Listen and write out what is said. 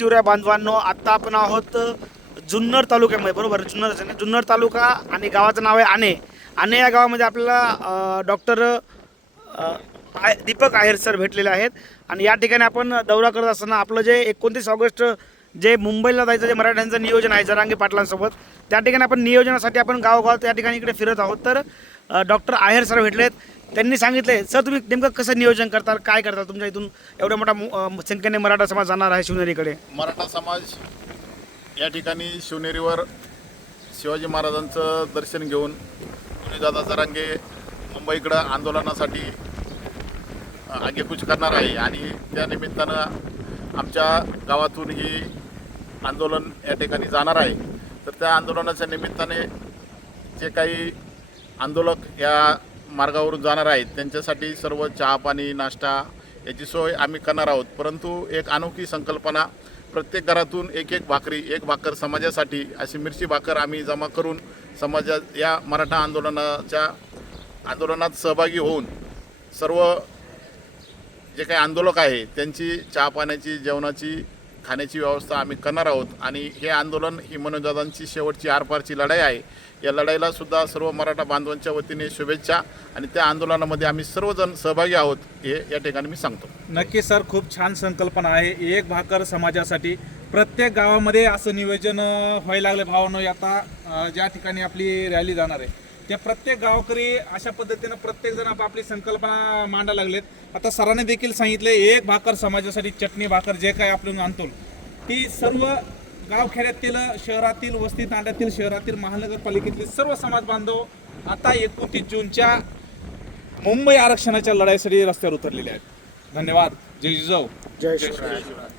शिवराय बांधवांनो आत्ता आपण आहोत जुन्नर तालुक्यामध्ये बरोबर जुन्नर जुन्नर तालुका आणि गावाचं नाव आहे आणे आणे या गावामध्ये आपल्याला डॉक्टर दीपक आहेर सर भेटलेले आहेत आणि या ठिकाणी आपण दौरा करत असताना आपलं जे एकोणतीस ऑगस्ट जे मुंबईला जायचं जे मराठ्यांचं नियोजन आहे जरांगे पाटलांसोबत त्या ठिकाणी आपण नियोजनासाठी आपण गावोगाव त्या ठिकाणी इकडे फिरत आहोत तर डॉक्टर आहेर सर भेटलेत त्यांनी सांगितले सर तुम्ही नेमकं कसं नियोजन करता काय करता तुमच्या इथून एवढ्या मोठा संख्येने मराठा समाज जाणार आहे शिवनेरीकडे मराठा समाज या ठिकाणी शिवनेरीवर शिवाजी महाराजांचं दर्शन घेऊन दादा सरांगे मुंबईकडं आंदोलनासाठी आगेकूच करणार आहे आणि त्या निमित्तानं आमच्या गावातून ही आंदोलन या ठिकाणी जाणार आहे तर त्या आंदोलनाच्या निमित्ताने जे काही आंदोलक या मार्गावरून जाणार आहेत त्यांच्यासाठी सर्व चहा पाणी नाश्ता याची सोय आम्ही करणार आहोत परंतु एक अनोखी संकल्पना प्रत्येक घरातून एक एक भाकरी एक भाकर समाजासाठी अशी मिरची भाकर आम्ही जमा करून समाजा या मराठा आंदोलनाच्या आंदोलनात सहभागी होऊन सर्व जे काही आंदोलक आहे त्यांची चहा पाण्याची जेवणाची खाण्याची व्यवस्था आम्ही करणार आहोत आणि हे आंदोलन ही मनोजादांची शेवटची आरपारची लढाई आहे या लढाईला सुद्धा सर्व मराठा बांधवांच्या वतीने शुभेच्छा आणि त्या आंदोलनामध्ये आम्ही सर्वजण सहभागी आहोत हे या ठिकाणी मी सांगतो नक्की सर खूप छान संकल्पना आहे एक भाकर समाजासाठी प्रत्येक गावामध्ये असं नियोजन व्हायला लागलं भावानं आता ज्या ठिकाणी आपली रॅली जाणार आहे त्या प्रत्येक गावकरी अशा पद्धतीनं प्रत्येक जण आपापली संकल्पना मांडायला लागलेत आता सरांनी देखील सांगितले एक भाकर समाजासाठी चटणी भाकर जे काय आपण आणतो ती सर्व गावखेड्यातील शहरातील वस्ती तांड्यातील शहरातील महानगरपालिकेतील सर्व समाज बांधव आता एकोणतीस जूनच्या मुंबई आरक्षणाच्या लढाईसाठी रस्त्यावर उतरलेले आहेत धन्यवाद जय जिजाऊ जय शिवराय